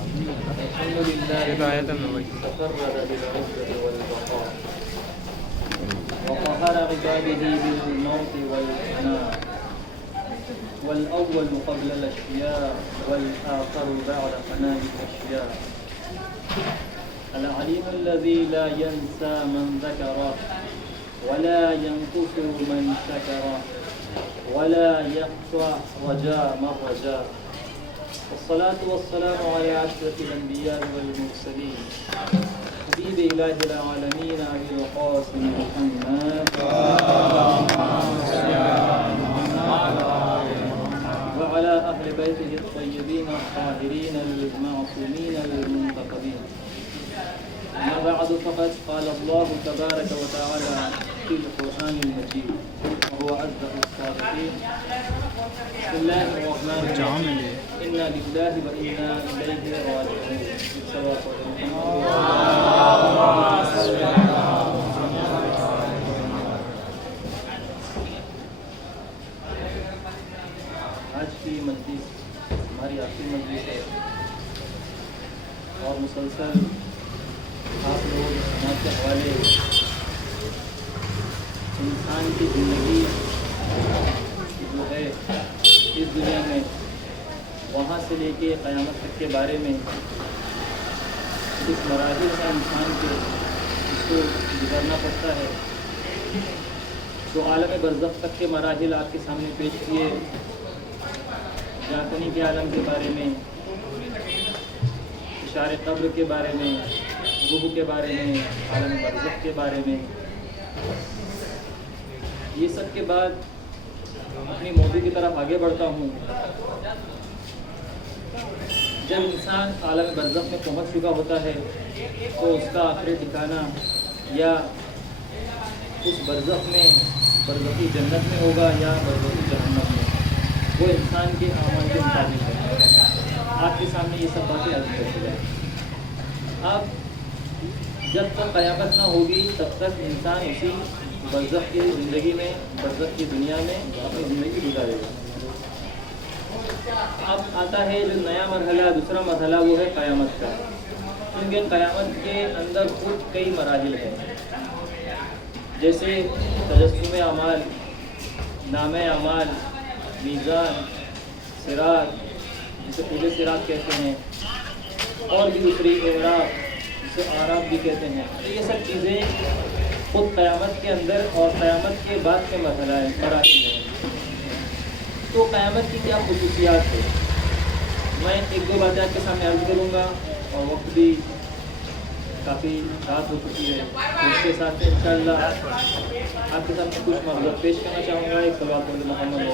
الحمد لله تفرد بالعزة والبقاء وقهر عباده بالموت والفناء والأول قبل الأشياء والآخر بعد فناء الأشياء العليم الذي لا ينسى من ذكره ولا ينقص من شكره ولا يقطع رجاء من رجاء والصلاة والسلام على أشرف الأنبياء والمرسلين حبيب إله العالمين أبي القاسم محمد وعلى أهل بيته الطيبين الطاهرين المعصومين المنتقبين. أما بعد فقد قال الله تبارك وتعالى في القرآن المجيد وهو أصدق الصادقين. بسم الله الرحمن الرحيم إنا لله وإنا إليه راجعون. آج کی مجلس ہماری آخری مجلس ہے اور مسلسل آپ لوگ سماج کے حوالے انسان کی زندگی جو ہے اس دنیا میں وہاں سے لے کے قیامت تک کے بارے میں کچھ مراحل ہیں انسان کے اس کو گزرنا پڑتا ہے. تو عالم برزخ تک کے مراحل آپ کے سامنے پیش کیے. جاکنی کے عالم کے بارے میں, اشارے قبر کے بارے میں, روح کے بارے میں, عالم برزخ کے بارے میں. یہ سب کے بعد اپنی موضوع کی طرف آگے بڑھتا ہوں. جب انسان عالم برزخ میں پہنچ چکا ہوتا ہے تو اس کا آخری ٹھکانہ یا اس برزخ میں برزخی جنت میں ہوگا یا برزخی جہنم میں, وہ انسان کے اعمال کے مطابق ہے. آپ کے سامنے یہ سب باتیں عرض کر دی جائیں. اب جب تک قیامت نہ ہوگی تب تک انسان اسی برزخ کی زندگی میں, برزخ کی دنیا میں اپنی زندگی گزارے گا. اب آتا ہے جو نیا مرحلہ, دوسرا مرحلہ, وہ ہے قیامت کا. کیونکہ قیامت کے اندر خود کئی مراحل ہیں, جیسے تجسم اعمال, نام اعمال, میزان, صراط جسے طول صراط کہتے ہیں, اور بھی دوسری اعراف جسے اعراف بھی کہتے ہیں. تو یہ سب چیزیں خود قیامت کے اندر اور قیامت کے بعد کے مراحل ہیں. تو قیامت کی کیا خصوصیات ہے, میں ایک دو باتیں آپ کے سامنے عرض کروں گا, اور وقت بھی کافی رات ہو چکی ہے. اس کے ساتھ انشاءاللہ آپ کے سامنے کچھ مطلب پیش کرنا چاہوں گا. ایک سوال پر محمد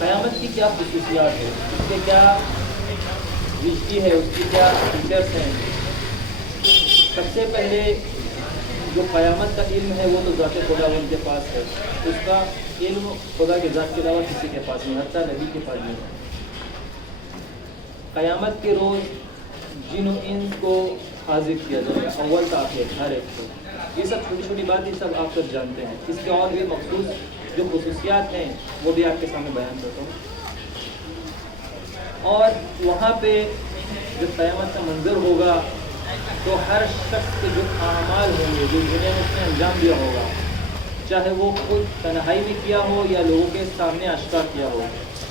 قیامت کی کیا خصوصیات ہے, اس کے کیا وشتی ہے, اس کی کیا فیچرس ہیں. سب سے پہلے جو قیامت کا علم ہے وہ تو ذات خدا ان کے پاس ہے. اس کا علم خدا کے ذات کے علاوہ کسی کے پاس نہیں, حتیٰ نبی کے پاس نہیں. قیامت کے روز جن و انس کو حاضر کیا جائے گا, اول تاخیر ہر ایک کو. یہ سب چھوٹی چھوٹی باتیں سب آپ سب جانتے ہیں. اس کے اور بھی مخصوص جو خصوصیات ہیں وہ بھی آپ کے سامنے بیان کرتا ہوں. اور وہاں پہ جب قیامت کا منظر ہوگا تو ہر شخص کے جو اعمال ہوں گے, جو دنیا میں اس نے انجام دیا ہوگا, چاہے وہ خود تنہائی میں کیا ہو یا لوگوں کے سامنے آشکار کیا ہو,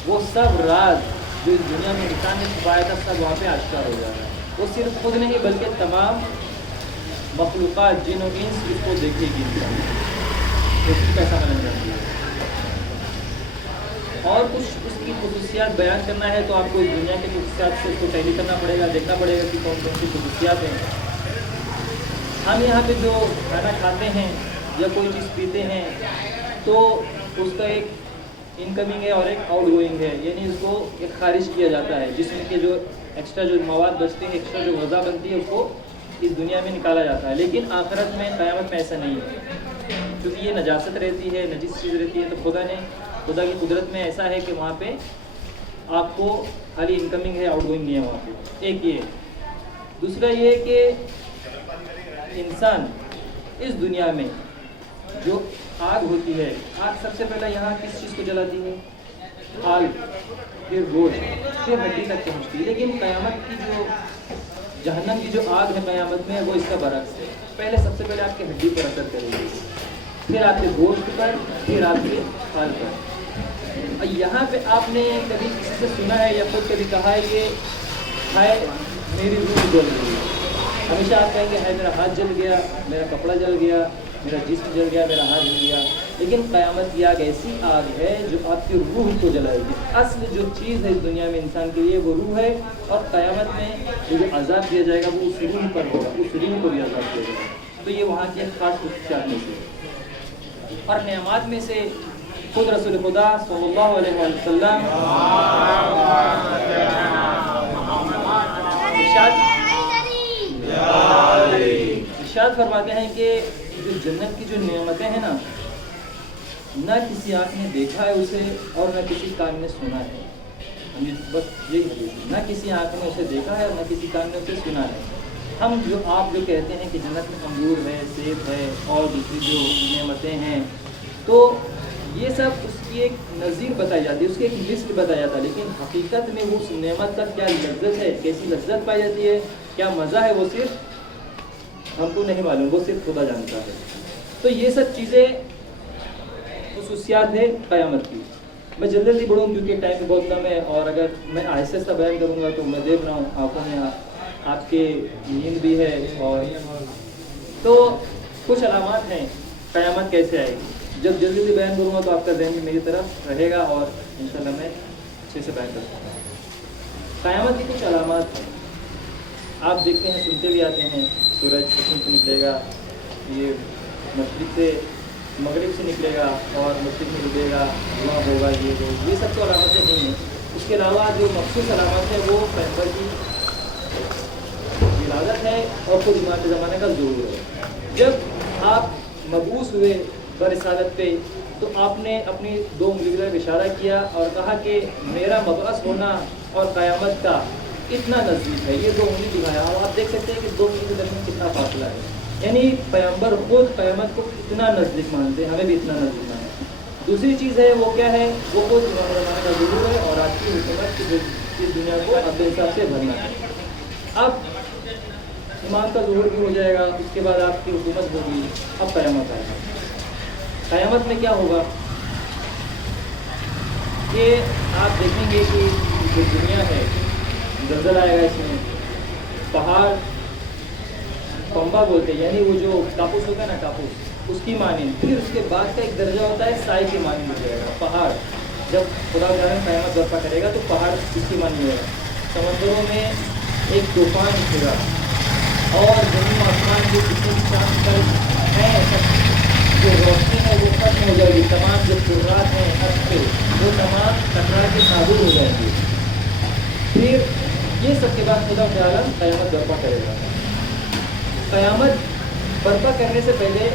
وہ سب راز جو اس دنیا میں انسان نے چھپایا تھا سب وہاں پہ آشکار ہو جائے گا. وہ صرف خود نہیں بلکہ تمام مخلوقات جن و انس اس کو دیکھے گی, اس کی کیسا انجام دیا. اور کچھ اس کی خصوصیات بیان کرنا ہے تو آپ کو اس دنیا کے خصوصیات سے اس کو ٹیلی کرنا پڑے گا, دیکھنا پڑے گا کہ کون کون سی خصوصیات ہیں. ہم یہاں پہ جو کھانا کھاتے ہیں یا کوئی چیز پیتے ہیں تو اس کا ایک انکمنگ ہے اور ایک آؤٹ گوئنگ ہے, یعنی اس کو ایک خارج کیا جاتا ہے. جسم کے جو ایکسٹرا جو مواد بچتے ہیں, ایکسٹرا جو غذا بنتی ہے, اس کو اس دنیا میں نکالا جاتا ہے. لیکن آخرت میں, قیامت میں ایسا نہیں ہے, کیونکہ یہ نجاست رہتی ہے, نجس چیز رہتی ہے. تو خدا کی قدرت میں ایسا ہے کہ وہاں پہ آپ کو خالی انکمنگ ہے, آؤٹ گوئنگ نہیں ہے وہاں پہ. ایک یہ. دوسرا یہ کہ انسان اس دنیا میں جو آگ ہوتی ہے, آگ سب سے پہلے یہاں کس چیز کو جلاتی ہے؟ کھال، پھر گوشت، پھر ہڈی تک پہنچتی ہے. لیکن قیامت کی جو جہنم کی جو آگ ہے قیامت میں، وہ اس کا برعکس ہے. پہلے سب سے پہلے آپ کی ہڈی پر اثر کرے گی، پھر آپ کے گوشت پر، پھر آپ کے کھال پر. اور یہاں پہ آپ نے کبھی کسی سے سنا ہے یا خود کبھی کہا ہے کہ ہائے میری روح جل گئی؟ ہمیشہ آپ کہیں گے ہائے میرا ہاتھ جل گیا، میرا کپڑا جل گیا، میرا جسم جل گیا، میرا ہاتھ جل گیا. لیکن قیامت کی آگ ایسی آگ ہے جو آپ کی روح کو جلائے گی. اصل جو چیز ہے اس دنیا میں انسان کے لیے وہ روح ہے، اور قیامت میں جو عذاب دیا جائے گا وہ اس روح پر ہوگا، اس روح کو بھی عذاب دیا جائے گا. تو یہ وہاں کی ایک خاص خصوصیات میں سے. اور نعمات میں سے خود رسول خدا صلی اللہ علیہ وسلم ارشاد فرماتے ہیں کہ جو جنت کی جو نعمتیں ہیں نا، نہ کسی آنکھ نے دیکھا ہے اسے اور نہ کسی کان نے سنا ہے. بس یہی حدیث، نہ کسی آنکھ نے اسے دیکھا ہے اور نہ کسی کان نے اسے سنا ہے. ہم جو آپ جو کہتے ہیں کہ جنت میں انگور ہے، سیب ہے اور دوسری جو نعمتیں ہیں، تو یہ سب اس کی ایک نظیر بتائی جاتی ہے، اس کی ایک لسٹ بتایا جاتا ہے. لیکن حقیقت میں وہ اس نعمت کا کیا لذت ہے، کیسی لذت پائی جاتی ہے، کیا مزہ ہے، وہ صرف ہم کو نہیں معلوم، وہ صرف خدا جانتا ہے. تو یہ سب چیزیں خصوصیات ہے قیامت کی. میں جلدی جلدی بڑھوں کیونکہ ٹائم بھی بہت کم ہے، اور اگر میں آہستہ آہستہ بیان کروں گا تو میں دیکھ رہا ہوں آنکھوں میں آپ کے نیند بھی ہے. اور تو کچھ علامات ہیں قیامت کیسے آئے گی. جب جلدی جلدی بیان کروں گا تو آپ کا ذہن بھی میری طرف رہے گا اور انشاءاللہ میں اچھے سے بیان کر سکوں گا. قیامت کی کچھ علامات ہیں، آپ دیکھتے ہیں، سنتے بھی آتے ہیں، سورج پشچم سے نکلے گا، یہ مشرق سے مغرب سے نکلے گا اور مشرق میں ڈوبے گا، دھواں ہوگا، یہ سب تو علامتیں نہیں ہیں. اس کے علاوہ جو مخصوص علامت ہے وہ پیغمبر کی ولادت ہے اور خود ایمان کے زمانے کا ظہور ہے. جب آپ مبعوث ہوئے برسالت پہ تو آپ نے اپنی 2 انگلی کی طرف اشارہ کیا اور کہا کہ میرا مبعوث ہونا اور قیامت کا اتنا نزدیک ہے. یہ 2 انگلی دکھایا، اور آپ دیکھ سکتے ہیں کہ 2 انگلی کے درمیان کتنا فاصلہ ہے. یعنی پیغمبر خود قیامت کو اتنا نزدیک مانتے ہیں، ہمیں بھی اتنا نزدیک مانتے ہیں. دوسری چیز ہے وہ کیا ہے، وہ خود ایمان زمانے کا ظہور ہے اور آپ کی حکومت کی دنیا کو اپنے حساب سے بھرنا ہے. اب ایمان کا ظہور بھی ہو جائے گا، اس کے بعد آپ کی حکومت ہوگی. اب قیامت آئے گا. قیامت میں کیا ہوگا کہ آپ دیکھیں گے کہ جو دنیا ہے زلزلہ آئے گا، اس میں پہاڑ پمبا بولتے ہیں، یعنی وہ جو کاپوس ہوتا ہے نا، کاپوس اس کی مانند. پھر اس کے بعد کا ایک درجہ ہوتا ہے سائے کی مانند ہو جائے گا. پہاڑ جب خدا تعالیٰ قیامت برپا کرے گا تو پہاڑ اس کی مانند ہو جائے گا. سمندروں میں ایک طوفان اٹھے گا اور زمین آسمان کے جتنے چاند کل ہیں جو روشنی ہے وہ ختم ہو جائے گی. تمام جو قرات ہیں عرض پہ وہ تمام ٹکرا کے نابود ہو جائیں گے. پھر یہ سب کے بعد خدا تعالیٰ قیامت برپا کرے گا. قیامت برپا کرنے سے پہلے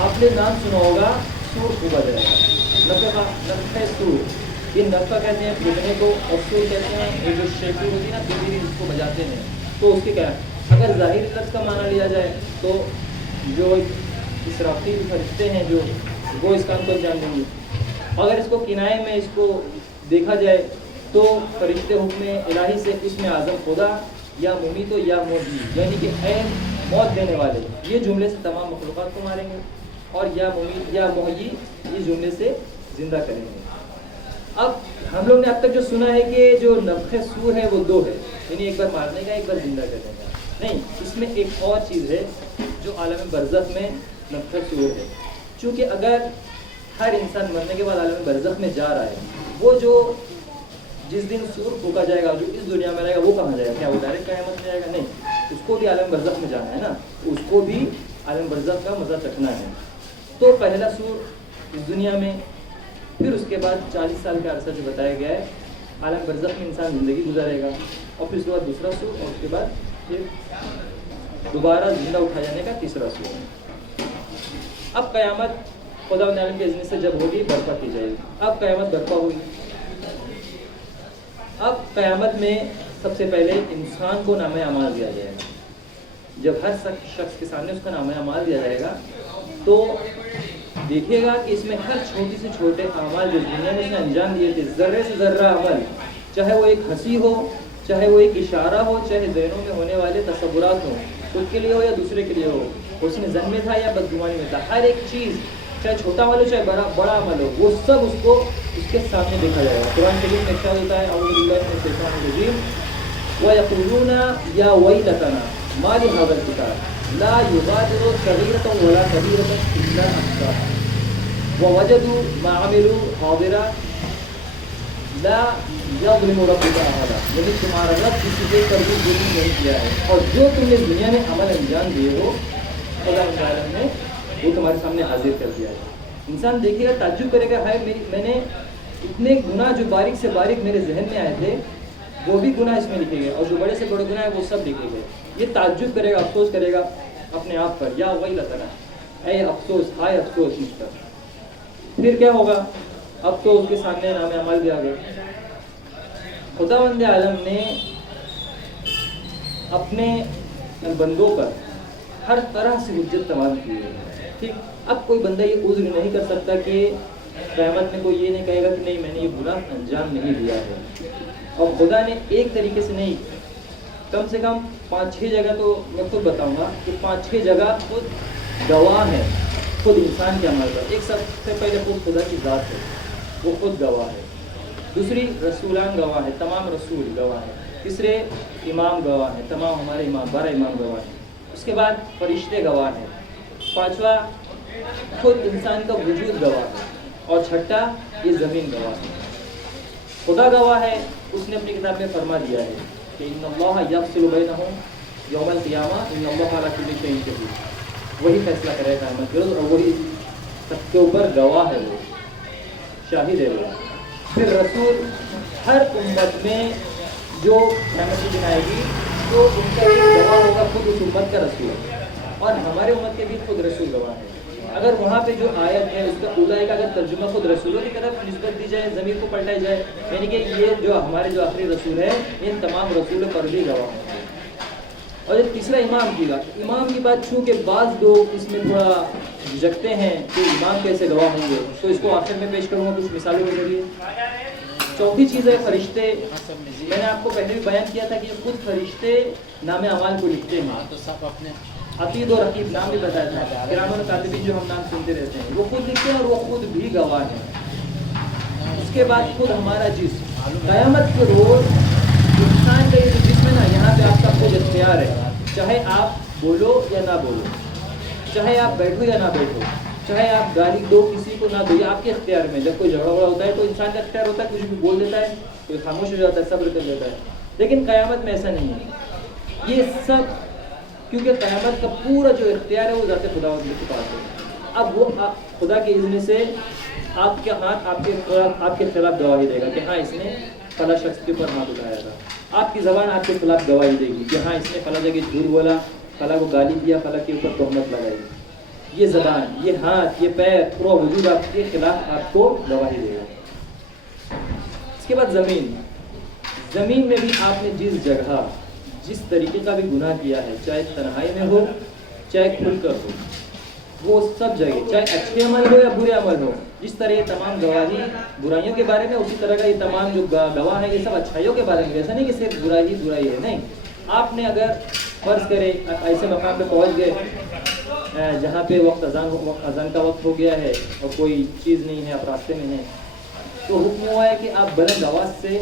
آپ نے نام سنا ہوگا سور پھونکا جائے گا. نفخہ سور، یہ نفخہ کہتے ہیں پھونکنے کو، اور سور کہتے ہیں یہ جو شیخی ہوتی ہے نا، بجلی جس کو بجاتے ہیں. تو اس کے کیا ہے، اگر ظاہری لفظ کا معنی لیا جائے تو جو اسرافیل فرشتے ہیں جو وہ اس کام کو انجام دیں گے. اگر اس کو کنائے میں اس کو دیکھا جائے تو فرشتے حکم الہی سے اس میں اعظم خدا یا ممیت یا محیی، یعنی کہ اے موت دینے والے، یہ جملے سے تمام مخلوقات کو ماریں گے، اور یا ممیت یا محیی یہ جملے سے زندہ کریں گے. اب ہم لوگ نے اب تک جو سنا ہے کہ جو نفخ سور ہے وہ 2 ہے، یعنی ایک بار مارنے کا، ایک بار زندہ کرنے کا. نہیں، اس میں ایک اور چیز ہے جو عالم برزخ میں نفخ سور ہے. چونکہ اگر ہر انسان مرنے کے بعد عالم برزخ میں جا رہا ہے، وہ جو جس دن سور پھونکا جائے گا جو اس دنیا میں رہے گا وہ کہاں جائے گا؟ کیا وہ ڈائریکٹ قیامت میں جائے گا؟ نہیں، اس کو بھی عالم برزخ میں جانا ہے نا، اس کو بھی عالم برزخ کا مزہ چکھنا ہے. تو پہلا سور اس دنیا میں، پھر اس کے بعد 40 سال کا عرصہ جو بتایا گیا ہے عالم برزخ میں انسان زندگی گزارے گا، اور پھر اس کے بعد دوسرا سور، اور اس کے بعد پھر دوبارہ زندہ اٹھا جانے کا تیسرا سور. اب قیامت خدا تعالیٰ کے اذن سے جب ہوگی برپا کی جائے گی. اب قیامت برپا ہوگی. اب قیامت میں سب سے پہلے انسان کو نامہ اعمال دیا جائے گا. جب ہر شخص کے سامنے اس کا نامہ اعمال دیا جائے گا تو دیکھیے گا کہ اس میں ہر چھوٹی سے چھوٹے اعمال جو دنیا میں اس نے انجام دیے تھے، ذرے سے ذرہ عمل، چاہے وہ ایک ہنسی ہو، چاہے وہ ایک اشارہ ہو، چاہے ذہنوں میں ہونے والے تصورات ہوں، خود کے لیے ہو یا دوسرے کے لیے ہو، اس نے ذہن میں تھا یا بدگمانی میں تھا، ہر ایک چیز چاہے چھوٹا عمل ہو چاہے بڑا عمل ہو، وہ سب اس کو اس کے سامنے دیکھا جائے گا۔ قرآن شریف میں ارشاد ہوتا ہے اعوذ باللہ من الشیطان الرجیم وَيَقُولُونَ يَا وَيْلَتَنَا مَا لِهَٰذَا الْكِتَابِ لَا يُغَادِرُ صَغِيرَةً وَلَا كَبِيرَةً إِلَّا أَحْصَاهَا وَوَجَدُوا مَا عَمِلُوا حَاضِرًا لَا يَظْلِمُ رَبُّكَ أَحَدًا، یعنی تمہارا رب کسی کے پر بھی ظلم نہیں کیا ہے، اور جو تم نے دنیا میں عمل انجام دیے ہو خدا تعالیٰ نے وہ تمہارے سامنے حاضر کر دیا ہے۔ انسان دیکھے گا، تعجب کرے گا، ہے میں نے اتنے گناہ جو باریک سے باریک میرے ذہن میں آئے تھے وہ بھی گناہ اس میں لکھے گئے، اور جو بڑے سے بڑے گناہ ہیں وہ سب لکھے گئے۔ یہ تعجب کرے گا، افسوس کرے گا اپنے آپ پر، یا ویلتنا، اے افسوس، ہائے افسوس مجھ پر۔ پھر کیا ہوگا؟ اب تو اس کے سامنے نام عمل بھی آ گئے۔ خداوند عالم نے اپنے بندوں پر ہر طرح سے حجت تمام کی ہے، ٹھیک؟ اب کوئی بندہ یہ عذر نہیں کر سکتا کہ قیامت میں کوئی یہ نہیں کہے گا کہ نہیں میں نے یہ گناہ انجام نہیں دیا ہے۔ اور خدا نے ایک طریقے سے نہیں، کم سے کم 5-6 جگہ تو میں خود بتاؤں گا کہ 5-6 جگہ خود گواہ ہے خود انسان کے عمل پر۔ ایک سب سے پہلے خود خدا کی ذات ہے، وہ خود گواہ ہے۔ دوسری رسولان گواہ ہے، تمام رسول گواہ ہے۔ تیسرے امام گواہ ہے، تمام ہمارے امام 12 امام گواہ ہیں۔ اس کے بعد فرشتے گواہ ہیں۔ پانچواں خود انسان کا وجود گواہ ہے، اور چھٹا یہ زمین گواہ ہے۔ خدا گواہ ہے، اس نے اپنی کتاب میں فرما دیا ہے کہ ان اللہ یفصل بینہم یوم القیامہ ان اللہ علی کل شیء شہید، وہی فیصلہ کرے گا قیامت کے روز، اور وہی سب کے اوپر گواہ ہے، وہ شاہد ہے وہ۔ پھر رسول، ہر امت میں جو قیامت کی دن آئے گی تو ان کا ایک گواہ ہوگا، خود اس امت کا رسول، اور ہمارے امت کے بھی خود رسول گواہ ہے۔ اگر وہاں پہ جو آیت ہے اس کا اولئک کا اگر ترجمہ خود رسولوں کی طرف نسبت دی جائے، ضمیر کو پلٹایا جائے، یعنی کہ یہ جو ہمارے جو آخری رسول ہیں ان تمام رسولوں پر بھی گواہ ہوں گے۔ اور یہ تیسرا امام کی بات، امام کی بات چونکہ بعض لوگ اس میں تھوڑا جھجکتے ہیں کہ امام کیسے گواہ ہوں گے، تو اس کو آخر میں پیش کروں گا کچھ مثالوں کے ذریعے۔ چوتھی چیز ہے فرشتے۔ میں نے آپ کو پہلے بھی بیان کیا تھا کہ خود فرشتے نام اعمال کو لکھتے ہیں، تو سب اپنے عتید اور رقیب نام بھی بتایا تھا، کرام الکاتبین جو ہم نام سنتے رہتے ہیں، وہ خود لکھتے ہیں اور وہ خود بھی گواہ ہیں۔ اس کے بعد خود ہمارا جسم، قیامت کے روز انسان کا یہ جو جسم ہے نا، یہاں پہ آپ کا خود اختیار ہے، چاہے آپ بولو یا نہ بولو، چاہے آپ بیٹھو یا نہ بیٹھو، چاہے آپ گالی دو کسی کو نہ دو، یہ آپ کے اختیار میں۔ جب کوئی جھگڑا ہوتا ہے تو انسان کا اختیار ہوتا ہے، کچھ بھی بول دیتا ہے، کوئی خاموش ہو جاتا ہے، صبر کر لیتا ہے، لیکن قیامت میں ایسا نہیں ہے۔ یہ سب کیونکہ قیامت کا پورا جو اختیار ہے وہ ذات خداوند کے پاس ہے۔ اب وہ خدا کے اذن سے آپ کے ہاتھ آپ کے خلاف گواہی دے گا کہ ہاں اس نے فلاں شخص کے اوپر ہاتھ اٹھایا تھا، آپ کی زبان آپ کے خلاف گواہی دے گی کہ ہاں اس نے فلاں جگہ جھوٹ بولا، فلاں کو گالی دیا، فلاں کے اوپر تہمت لگائی۔ یہ زبان، یہ ہاتھ، یہ پیر، پورا وجود آپ کے خلاف آپ کو گواہی دے گا۔ اس کے بعد زمین میں بھی آپ نے جس جگہ جس طریقے کا بھی گناہ کیا ہے، چاہے تنہائی میں ہو چاہے کھل کر ہو، وہ سب جگہ، چاہے اچھے عمل ہو یا برے عمل ہو، جس طرح یہ تمام گواہی برائیوں کے بارے میں، اسی طرح کا یہ تمام جو گواہ ہے یہ سب اچھائیوں کے بارے میں۔ ایسا نہیں کہ صرف برائی ہے، نہیں۔ آپ نے اگر فرض کرے ایسے مقام پہ پہنچ گئے جہاں پہ اذان کا وقت ہو گیا ہے اور کوئی چیز نہیں ہے، آپ راستے میں ہیں، تو حکم ہوا ہے کہ آپ بلند آواز سے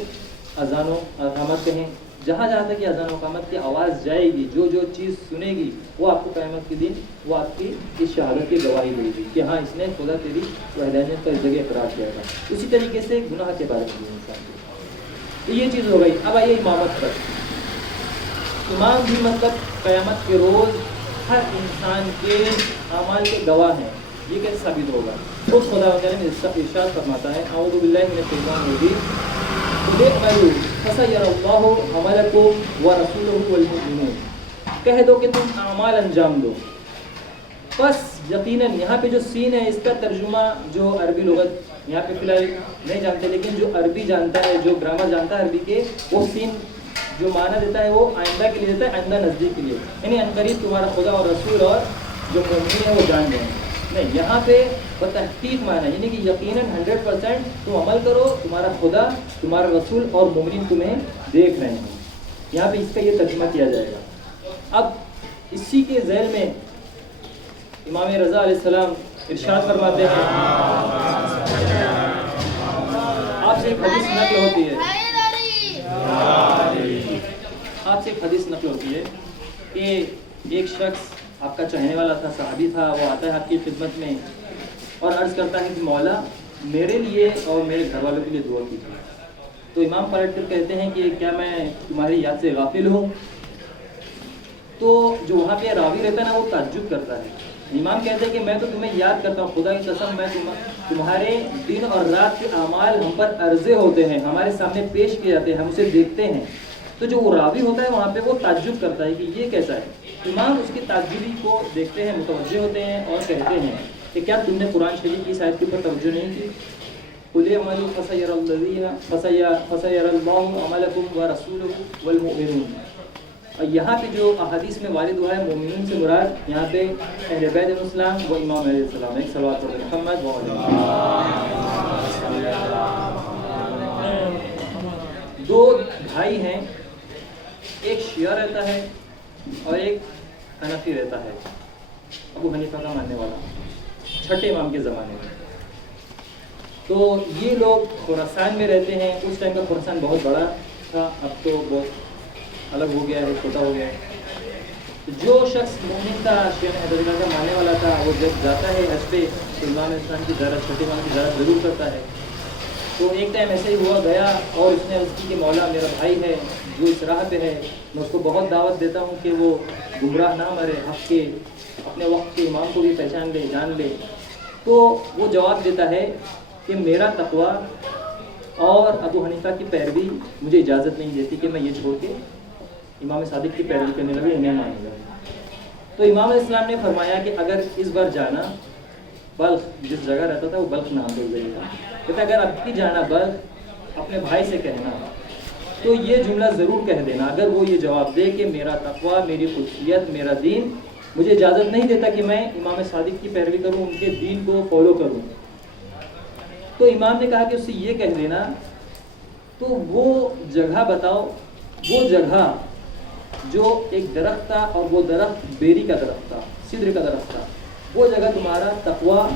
اذان و اقامت کہیں۔ جہاں تک یہ اذان و اقامت کی آواز جائے گی، جو چیز سنے گی وہ آپ کو قیامت کے دن وہ آپ کی اس شہادت کی گواہی دے گی کہ ہاں اس نے خدا تیری وحدانیت کا اس جگہ اقرار کیا تھا۔ اسی طریقے سے گناہ کے بارے میں انسان کو یہ چیز ہو گئی۔ اب آئیے امامت پر۔ امام بھی مطلب قیامت کے روز ہر انسان کے اعمال کے گواہ ہیں۔ یہ کیسے ثابت ہوگا؟ خود خدا وتعالی نے ارشاد فرماتا ہے اعوذ باللہ من الشیطان الرجیم اعملوا فسيرى الله عملكم ورسوله والمؤمنون، کہہ دو کہ تم اعمال انجام دو، بس یقیناً یہاں پہ جو سین ہے اس کا ترجمہ جو عربی لغت یہاں پہ فی الحال نہیں جانتے، لیکن جو عربی جانتا ہے، جو گرامر جانتا ہے عربی کے، وہ سین جو معنی دیتا ہے وہ آئندہ کے لیے دیتا ہے، آئندہ نزدیک کے لیے، یعنی عنقریب تمہارا خدا اور رسول اور جو مومنین ہے وہ جان جائیں۔ نہیں، یہاں پہ بتحقیق معنی یعنی کہ یقیناً 100% تم عمل کرو، تمہارا خدا، تمہارا رسول اور مومنین تمہیں دیکھ رہے ہیں. یہاں پہ اس کا یہ ترجمہ کیا جائے گا. اب اسی کے ذیل میں امام رضا علیہ السلام ارشاد فرماتے ہیں، آپ سے ایک حدیث نقل ہوتی ہے، آپ سے ایک حدیث نقل ہوتی ہے کہ ایک شخص آپ کا چاہنے والا تھا، صحابی تھا، وہ آتا ہے آپ کی خدمت میں اور عرض کرتا ہے کہ مولا میرے لیے اور میرے گھر والوں کے لیے دعا کیجیے. تو امام پلٹ کر کہتے ہیں کہ کیا میں تمہاری یاد سے غافل ہوں؟ تو جو وہاں پہ راوی رہتا ہے نا وہ تعجب کرتا ہے. امام کہتے ہیں کہ میں تو تمہیں یاد کرتا ہوں، خدا کی قسم میں تمہارے دن اور رات کے اعمال ہم پر عرضے ہوتے ہیں، ہمارے سامنے پیش کیے جاتے ہیں، ہم اسے دیکھتے ہیں. تو جو وہ راوی ہوتا ہے وہاں پہ وہ تعجب کرتا ہے کہ یہ کیسا ہے. امام اس کی تعجبی کو دیکھتے ہیں، متوجہ ہوتے ہیں اور کہتے ہیں کہ کیا تم نے قرآن شریف کی اس آیت کے اوپر توجہ نہیں کی؟ قُلْ اعْمَلُوا فَسَيَرَى اللَّهُ عَمَلَكُمْ وَرَسُولُهُ وَالْمُؤْمِنُونَ. اور یہاں پہ جو احادیث میں وارد ہوا ہے مومنین سے مراد یہاں پہ اہل بیت علیہ السلام و امام علیہ السلام. ایک صلوات پڑھیں محمد دو بھائی ہیں، ایک شیعہ رہتا ہے اور ایک حنفی رہتا ہے، ابو حنیفہ کا ماننے والا، چھٹے امام کے زمانے میں. تو یہ لوگ خراسان میں رہتے ہیں. اس ٹائم کا خراسان بہت بڑا تھا، اب تو بہت الگ ہو گیا ہے، چھوٹا ہو گیا ہے. جو شخص مومن تھا، شیخ حضرت کا ماننے والا تھا، وہ جب جاتا ہے حج پہ تو امام اسلام کی زیارت، چھوٹے امام کی زیارت ضرور کرتا ہے. تو ایک ٹائم ایسے ہی ہوا، گیا اور اس نے اس کی کہ مولا میرا بھائی ہے جو اس راہ پہ ہے، میں اس کو بہت دعوت دیتا ہوں کہ وہ گمراہ نہ مرے، حق کے اپنے وقت کے امام کو بھی پہچان لے، جان لے. تو وہ جواب دیتا ہے کہ میرا تقویٰ اور ابو حنیفہ کی پیروی مجھے اجازت نہیں دیتی کہ میں یہ چھوڑ کے امام صادق کی پیروی کرنے لگے، انہیں مانوں گا. تو امام علیہ السلام نے فرمایا کہ اگر اس بار جانا بلخ، جس جگہ رہتا تھا وہ بلخ نام دے گئی تھا، کہتا اگر اب کی جانا بلخ اپنے بھائی سے کہنا تو یہ جملہ ضرور کہہ دینا. اگر وہ یہ جواب دے کہ میرا تقویٰ، میری خصوصیت، میرا دین مجھے اجازت نہیں دیتا کہ میں امام صادق کی پیروی کروں، ان کے دین کو فالو کروں، تو امام نے کہا کہ اس سے یہ کہہ دینا تو وہ جگہ بتاؤ، وہ جگہ جو ایک درخت تھا اور وہ درخت بیری کا درخت تھا، سدر کا درخت تھا، وہ جگہ تمہارا تقویٰ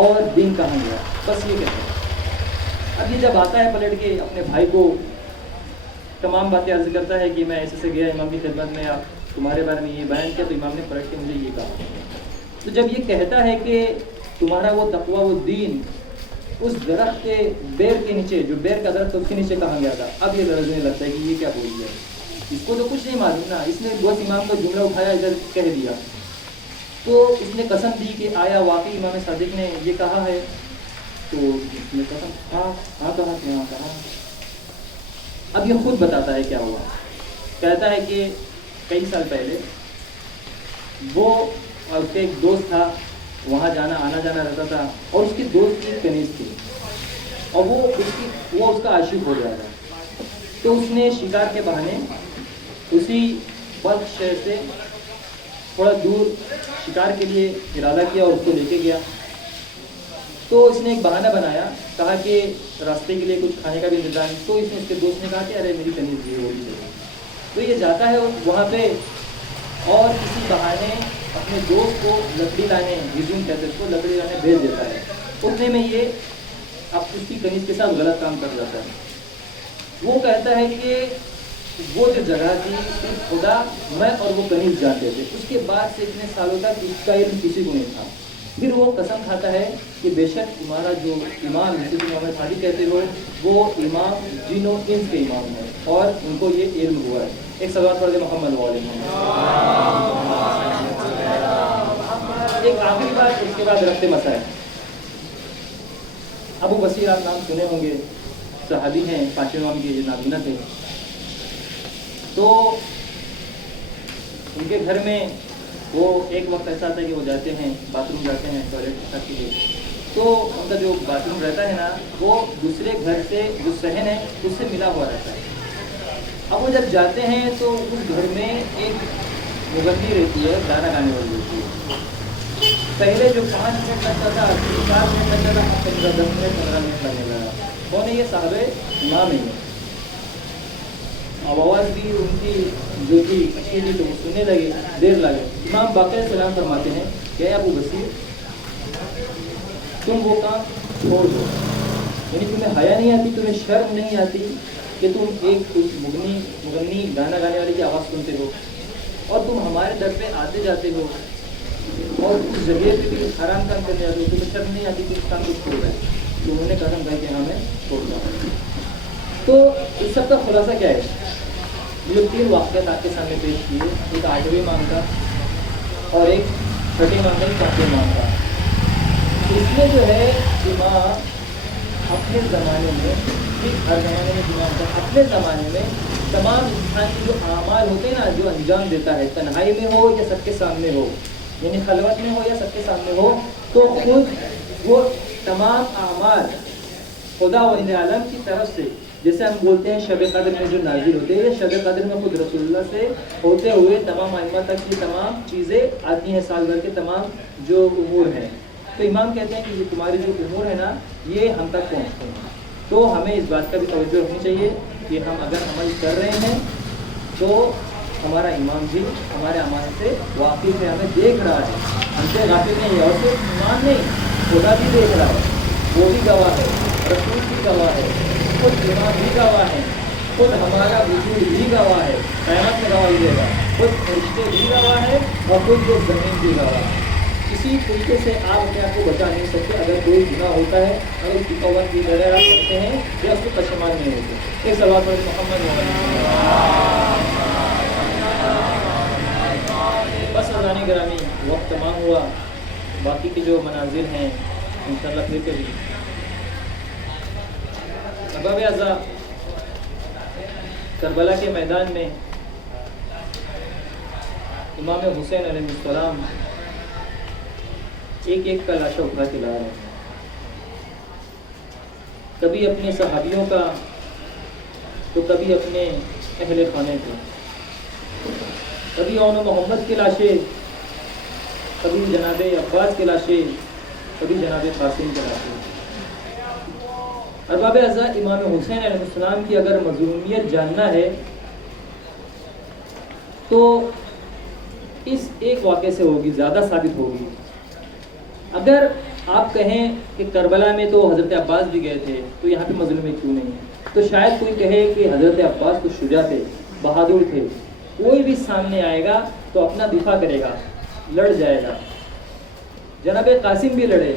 اور دین کہاں گیا، بس یہ کہتے ہیں. اب یہ جب آتا ہے پلٹ کے اپنے بھائی کو تمام باتیں عرض کرتا ہے کہ میں ایسے سے گیا امام کی خدمت میں، آپ تمہارے بارے میں یہ بیان کیا، تو امام نے پلٹ کے مجھے یہ کہا. تو جب یہ کہتا ہے کہ تمہارا وہ تقویٰ، وہ دین اس درخت کے بیر کے نیچے، جو بیر کا درخت اس کے نیچے کہاں گیا تھا، اب یہ درجنے لگتا ہے کہ یہ کیا بول دیا. اس کو تو کچھ نہیں معلوم نا، اس نے بس امام کا جملہ اٹھایا، ادھر کہہ دیا. تو اس نے قسم دی کہ آیا واقعی امام صادق نے یہ کہا ہے؟ تو اس نے قسم ہاں کہا کہ ہاں کہا. اب یہ خود بتاتا ہے کیا ہوا. کہتا ہے کہ کئی سال پہلے وہ اور اس کا ایک دوست تھا، وہاں جانا آنا جانا رہتا تھا، اور اس کی دوست کی کنیز تھی اور وہ اس کا عاشق ہو گیا تھا. تو اس نے شکار کے بہانے اسی بلخ شہر سے تھوڑا دور شکار کے لیے ارادہ کیا اور اس کو لے کے گیا. تو اس نے ایک بہانہ بنایا، کہا کہ راستے کے لیے کچھ کھانے کا بھی انتظام. تو اس کے دوست نے کہا کہ ارے میری کنیز بھی ہوگی. تو یہ جاتا ہے وہاں پہ اور کسی بہانے اپنے دوست کو لکڑی لانے، ہجوم کہتے اس کو، لکڑی لانے بھیج دیتا ہے. اتنے میں یہ اب اس کی کنیز کے ساتھ غلط کام کر جاتا ہے. وہ کہتا ہے کہ وہ جو جگہ تھی صرف خدا، میں اور وہ کنیز جانتے تھے، اس کے بعد سے اتنے سالوں تک اس کا علم کسی کو نہیں تھا. پھر وہ قسم کھاتا ہے کہ بے شک ہمارا جو امام ہے، جسے محمد صادق کہتے ہو، وہ امام جن و انس کے امام ہے اور ان کو یہ علم ہوا ہے. ایک صلوات پڑھ دے محمد علیہ. ایک آخری بات، اس کے بعد رفت مسائل. ابو بصیر آپ نام سنے ہوں گے، صحابی ہیں، پانچویں امام کے نابینا تھے. تو ان کے گھر میں وہ ایک وقت ایسا آتا ہے کہ وہ جاتے ہیں باتھ روم، جاتے ہیں ٹوائلٹ کے لیے. تو ان کا جو باتھ روم رہتا ہے نا، وہ دوسرے گھر سے جو صحن ہے اس سے ملا ہوا رہتا ہے. اب وہ جب جاتے ہیں تو اس گھر میں ایک مغنی رہتی ہے، گانا گانے والی ہوتی ہے. پہلے جو 5 منٹ لگتا تھا 4 منٹ لگتا تھا، اب 10 منٹ 15 منٹ لگنے لگا. کون ہے یہ؟ صاحب امام ہی ہے. اب آواز بھی ان کی جو تھی اچھی تھی تو وہ سننے لگے، دیر لگے. امام باقر سلام فرماتے ہیں کہ ابو بصیر تم وہ کام چھوڑ دو، یعنی تمہیں حیا نہیں آتی، تمہیں شرم نہیں آتی کہ تم ایک مغنی گانا گانے والے کی آواز سنتے ہو اور تم ہمارے در پہ آتے جاتے ہو اور اس جگہ پہ بھی حرام کام کرنے جاتے ہو، تمہیں شرم نہیں آتی کہ اس کام کو چھوڑ رہا ہے. تو انہوں نے قسم کہا کہ ہاں میں چھوڑ دوں. تو اس سب کا خلاصہ کیا ہے؟ جو 3 واقعات آپ کے سامنے پیش کیے، ایک 8ویں امام کا اور ایک 6ٹھے امام کا، 7ویں امام کا. اس میں جو ہے امام اپنے زمانے میں، ہر زمانے میں امام کا اپنے زمانے میں تمام انسان کے جو اعمال ہوتے ہیں نا، جو انجام دیتا ہے، تنہائی میں ہو یا سب کے سامنے ہو، یعنی خلوت میں ہو یا سب کے سامنے ہو، تو خود وہ تمام اعمال خدا و عالم کی طرف سے، جیسے ہم بولتے ہیں شب قدر میں جو نازل ہوتے ہیں، شب قدر میں خود رسول اللہ سے ہوتے ہوئے تمام ائمہ تک کی تمام چیزیں آتی ہیں، سال بھر کے تمام جو امور ہیں. تو امام کہتے ہیں کہ یہ تمہارے جو امور ہیں نا، یہ ہم تک پہنچتے ہیں. تو ہمیں اس بات کا بھی توجہ رکھنی چاہیے کہ ہم اگر عمل کر رہے ہیں تو ہمارا امام بھی ہمارے اعمال سے واقف ہے، ہمیں دیکھ رہا ہے، ہم سے غافل نہیں ہے. اور صرف امام نہیں، خدا بھی دیکھ رہا ہے، وہ بھی گواہ ہے، رسول بھی گواہ ہے، خود امام بھی گواہ ہے، خود ہمارا وجود بھی گواہ ہے، قیامت میں گواہی دے گا، خود فرشتے بھی گواہ ہے اور خود جو زمین بھی گواہ ہے. کسی طریقے سے آپ اپنے آپ کو بچا نہیں سکتے. اگر کوئی گناہ ہوتا ہے، اگر اس کی توبہ کی بغیر آپ کرتے ہیں یا اس کو پشیمان نہیں ہوتے. ایک سوال پر محمد بس ازانی گرامی، وقت تمام ہوا. باقی کے جو مناظر ہیں انشاءاللہ پھر کبھی. اباب اعضاء کربلا کے میدان میں امام حسین علیہ السلام ایک ایک کا لاشا اٹھا کے لا رہے ہیں. کبھی اپنے صحابیوں کا تو کبھی اپنے اہل خانے کو، کبھی اون محمد کی لاشیں، کبھی جناب عباس کی لاشیں، کبھی جناب قاسم کی لاشیں. ارباب اعضاء، امام حسین علیہ السلام کی اگر مظلومیت جاننا ہے تو اس ایک واقعے سے ہوگی، زیادہ ثابت ہوگی. اگر آپ کہیں کہ کربلا میں تو حضرت عباس بھی گئے تھے تو یہاں پہ مظلومیت کیوں نہیں ہے، تو شاید کوئی کہے کہ حضرت عباس تو شجاع تھے، بہادر تھے، کوئی بھی سامنے آئے گا تو اپنا دفاع کرے گا، لڑ جائے گا. جناب قاسم بھی لڑے.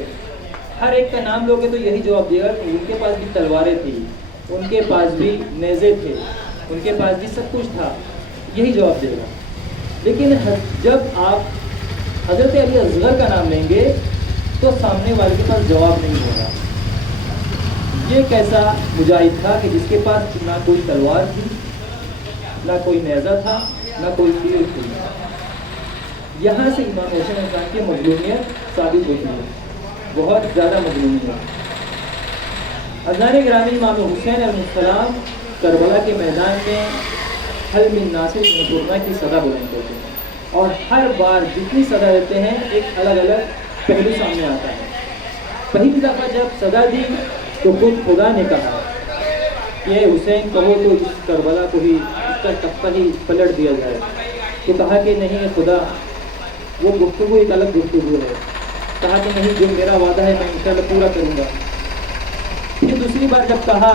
ہر ایک کا نام لوگے تو یہی جواب دے گا کہ ان کے پاس بھی تلواریں تھیں، ان کے پاس بھی نیزے تھے، ان کے پاس بھی سب کچھ تھا، یہی جواب دے گا. لیکن جب آپ حضرت علی اصغر کا نام لیں گے تو سامنے والے کے پاس جواب نہیں ہوگا. یہ کیسا مجاہد تھا کہ جس کے پاس نہ کوئی تلوار تھی، نہ کوئی نیزہ تھا، نہ کوئی تیر تھی. یہاں سے امام حسین خان کی مظلومیت ثابت ہوتی ہے، بہت زیادہ مظلومیت. عزیزان گرامی، امام حسین علیہ السلام کربلا کے میدان میں حل من ناصر منصورنا کی صدا بلند کرتے ہیں اور ہر بار جتنی صدا دیتے ہیں ایک الگ الگ پہلو سامنے آتا ہے. پہلی دفعہ جب صدا دی تو خود خدا نے کہا کہ حسین کہو تو اس کربلا کو ہی، اس کا تختہ ہی پلٹ دیا جائے. تو کہا کہ نہیں خدا، وہ گفتگو ایک الگ گفتگو ہے. کہا کہ نہیں، جو میرا وعدہ ہے میں انشاءاللہ پورا کروں گا. پھر دوسری بار جب کہا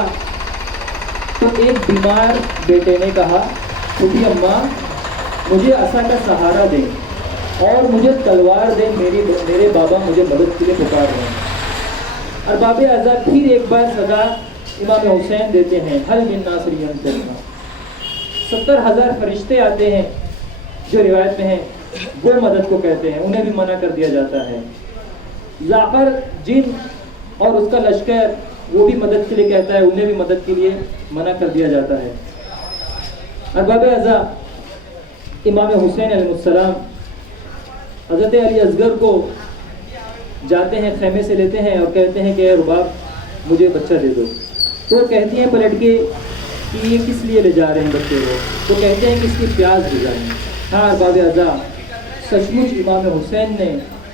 تو ایک بیمار بیٹے نے کہا خودی اماں مجھے عصا کا سہارا دیں اور مجھے تلوار دیں، میرے بابا مجھے مدد کے لیے پکار رہے ہیں. ارباب اعضاء پھر ایک بار صدا امام حسین دیتے ہیں، حل من ناصر منصورنا. 70,000 فرشتے آتے ہیں جو روایت میں ہیں، وہ مدد کو کہتے ہیں، انہیں بھی منع کر دیا جاتا ہے. زعفر جن اور اس کا لشکر وہ بھی مدد کے لیے کہتا ہے، انہیں بھی مدد کے لیے منع کر دیا جاتا ہے. ارباب اعضاء، امام حسین علیہ السلام حضرت علی اصغر کو جاتے ہیں، خیمے سے لیتے ہیں اور کہتے ہیں کہ اے رباب مجھے بچہ دے دو. تو کہتی ہیں پلٹ کے کہ یہ کس لیے لے جا رہے ہیں بچے کو؟ تو کہتے ہیں کہ اس کی پیاس بجھائیں. ہاں ارباب اعضاء، سچ مچ امام حسین نے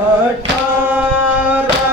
18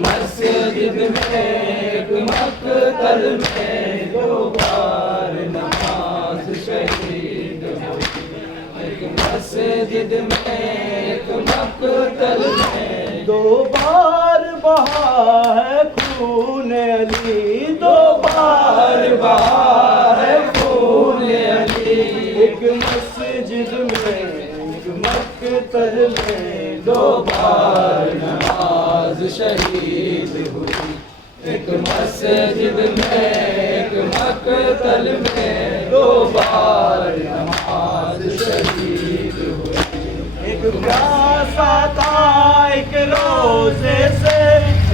مسجد میں ایک مقتل میں دو بار نماز شہید ہوئی، ایک مسجد میں ایک مقتل میں دو بار بہا ہے خون علی، دو بار بہا ہے خون علی، ایک مسجد میں ایک مقتل میں دو بار نماز شہید ہوئی، ایک مسجد میں ایک مقتل میں دو بار نماز شہید ہوئی، ایک پیاسا تھا ایک روزے سے،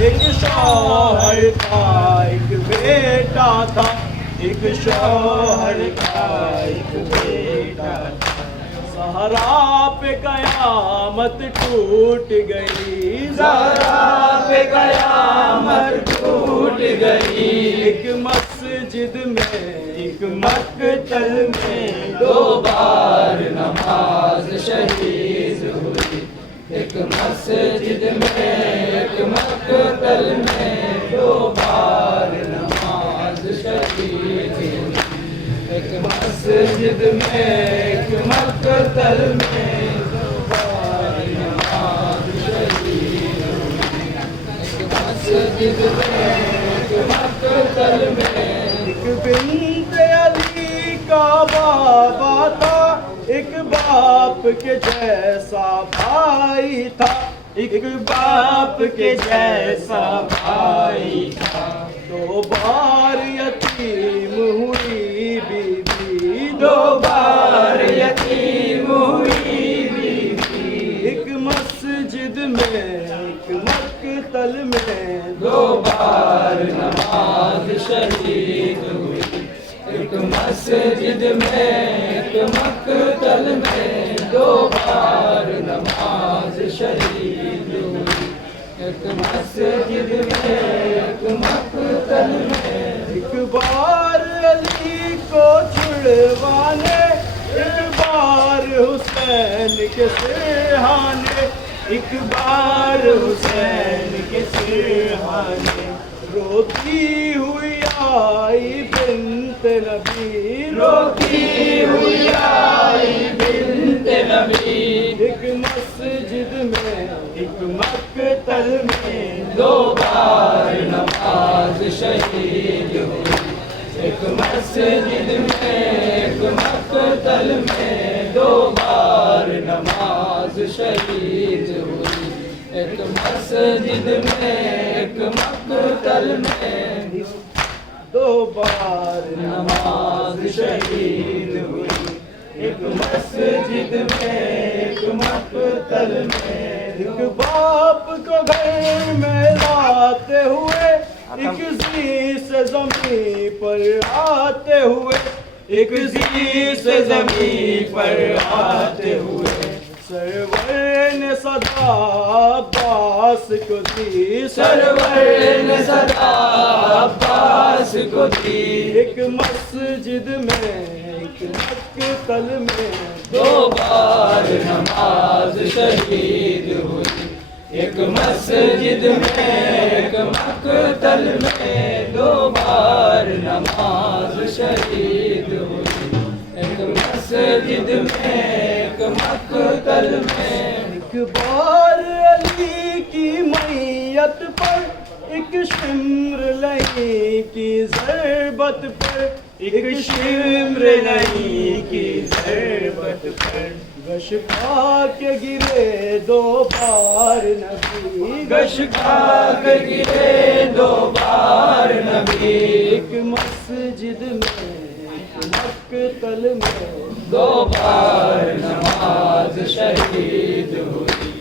ایک شوہر کا ایک بیٹا تھا، ایک شوہر کا ایک بیٹا تھا، صحرا پہ قیامت ٹوٹ گئی، زہرا پہ قیامت ٹوٹ گئی، ایک مسجد میں ایک مقتل میں دو بار نماز شہید ہوئی، ایک مسجد میں ایک مقتل میں دو بار نماز شہید ہوئی، ایک مسجد میں ایک مقتل میں دو بار نماز شہید ہوئی، ایک مسجد میں ایک مقتل میں ایک بنت علی کا بابا تھا، ایک باپ کے جیسا بھائی تھا، ایک باپ کے جیسا بھائی تھا، دو بار یتیم ہوئی بی بی، دو بار یتیم ہوئی بی بی، ایک مسجد میں ایک مقتل میں دو بار نماز شہید ہوئی، ایک مسجد میں ایک مقتل میں دو بار نماز شہید ہوئی، ایک مسجد میں ایک مقتل میں ایک بار علی کو چھڑوانے، ایک بار حسین کے سرہانے، ایک بار حسین کے سرہانے، روتی ہوئی آئی بنت نبی، روتی ہوئی آئی بنت نبی، ایک مسجد میں ایک مقتل میں دو بار نماز شہید ہوئی، ایک مسجد میں ایک مقتل میں دو بار نماز شہید ہوئی، ایک مسجد میں ایک مقتل میں دو بار نماز شہید ہوئی، ایک مسجد میں ایک مقتل میں ایک باپ کو گھر میں لاتے ہوئے، ایک زی سے زمین پر آتے ہوئے، ایک زی سے زمین پر آتے ہوئے، سرور نے صدا عباس کو دی، سرور نے صدا عباس کو دی، ایک مسجد میں ایک مقتل میں دو بار نماز شہید ہوئی، ایک مسجد میں ایک مقتل میں دو بار نماز شہید ہوئی، ایک مسجد میں ایک مقتل میں ایک بار علی کی میت پر، ایک شمر لئی کی ضربت پر، ایک شمر لئی کی ضربت پر، گش کھا کے گرے دو بار نبی، گش کھا کے گرے دو بار نبی، ایک مسجد میں ایک مقتل میں دو بار نماز شہید ہوئی،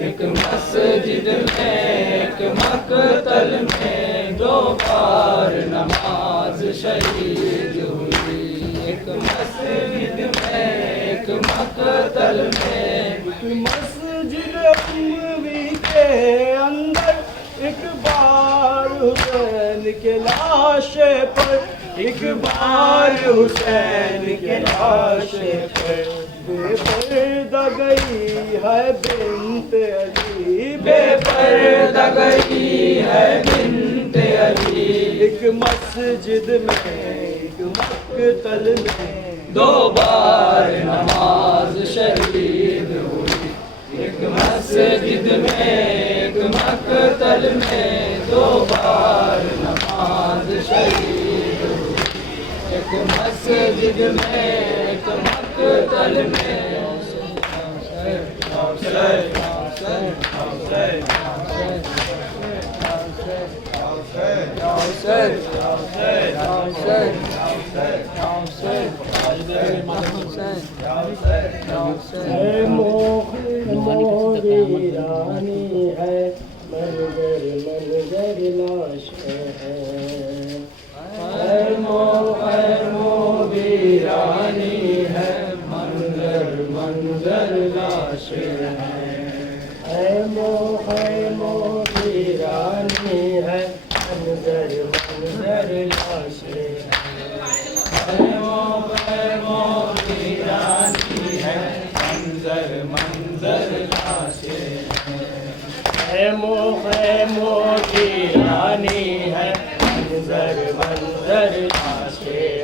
ایک مسجد میں ایک مقتل میں دو بار نماز شہید ہوئی، ایک مسجد میں ایک مقتل میں ایک مسجد اموی کے اندر، ایک بار حسین کے لاشے پر، ایک بار حسین کے لاشے پر، بے پردہ پردہ گئی ہے بنت علی، بے پردہ گئی ہے بنت علی، ایک مسجد میں ایک مقتل میں 2 بار نماز شہید ہوئی، ایک مسجد میں ایک مقتل میں 2 بار نماز شہید ہوئی، ایک مسجد میں ایک مقتل میں ویرانی ہے، منظر منظر لاش ہے، ویرانی ہے، منظر منظر لاش ہے، ویرانی ہے، منظر منظر لاش ہے، ویرانی ہے، منظر منظر لاش ہے، ویرانی ہے، منظر منظر لاش ہے،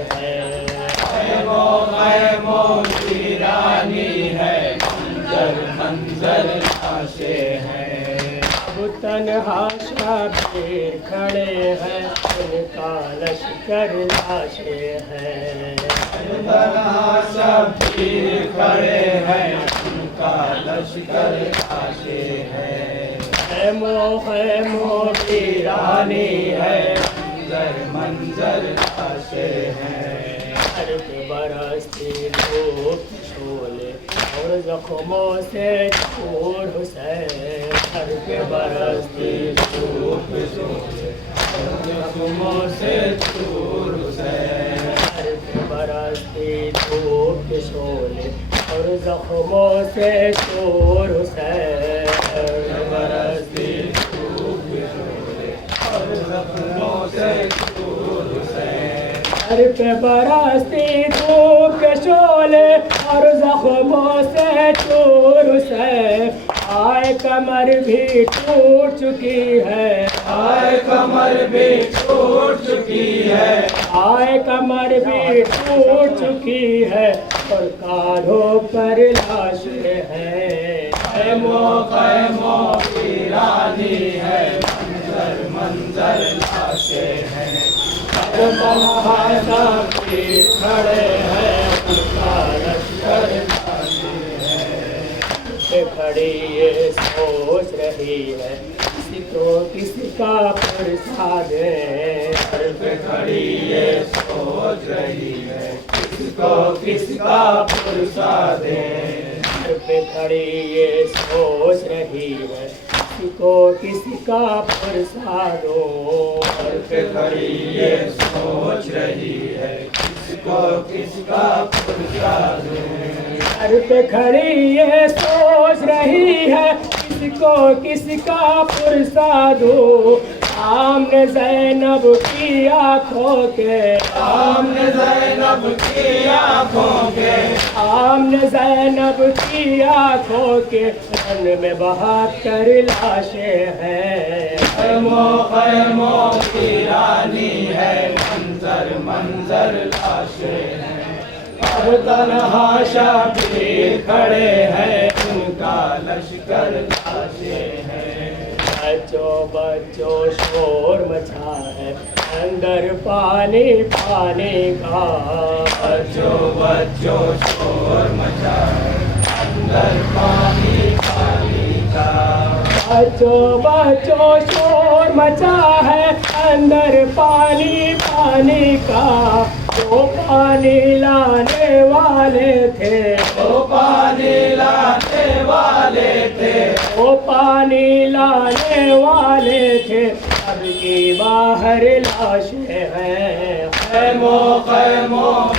ویرانی ہے، منظر منظر لاش ہے، اب تنہا شبیر کھڑے ہیں، ان کا لشکر لاشیں ہیں، تنہا شبیر کھڑے ہیں، ان کا لشکر لاشیں ہیں، ویرانی ہے، منظر منظر لاشیں ہیں، ہر پہ برستی دھوپ شعلے اور زخموں سے چور حسین، ہر پہ برستی دھوپ شعلے اور زخموں سے چور حسین، ہر پہ برستی دھوپ شعلے اور زخموں سے چور حسین، برستی دھوپ شعلے اور زخموں سے چور حسین، ہر پہ برستی دھوپ کے شعلے اور زخموں سے چور حسین، آئے کمر بھی ٹوٹ چکی ہے، آئے کمر بھی ٹوٹ چکی ہے، آئے کمر بھی ٹوٹ چکی ہے، اور کانھوں پر لاشیں ہیں، ویرانی ہے، منظر منظر لاشیں ہیں، تنہا شبیر کھڑے ہیں، ان کا لشکر لاشیں ہیں، کھڑی یہ سوچ رہی ہے کسی کو کسی کا پرسا دیں، سر پہ کھڑی یہ سوچ رہی ہے کسی کو کسی کا پرسا دیں، سر پہ کھڑی یہ سوچ رہی ہے کسی کو کسی کا پرسا دو، سر پہ کھڑی یہ سوچ رہی ہے کسی کو کسی کا پرسا دو، سر پہ کھڑی یہ سوچ رہی ہے کسی کو کسی کا پرسا دو، سامنے زینب کی آنکھوں کے، سامنے زینب کی آنکھوں کے، سامنے زینب کی آنکھوں کے، رن میں 72 لاشیں ہیں، ویرانی ہے، منظر منظر لاشیں ہیں، اب تنہا شبیر کھڑے ہیں، ان کا لشکر لاشیں ہیں، بچوں بچوں شور مچا ہے اندر پانی پانی کا، بچوں بچوں شور مچا ہے اندر پانی پانی کا، بچوں بچوں شور مچا ہے اندر پانی پانی کا، وہ پانی لانے والے تھے، وہ پانی لانے والے تھے، وہ پانی لانے والے تھے، اب کی باہر لاشیں ہیں، خیموں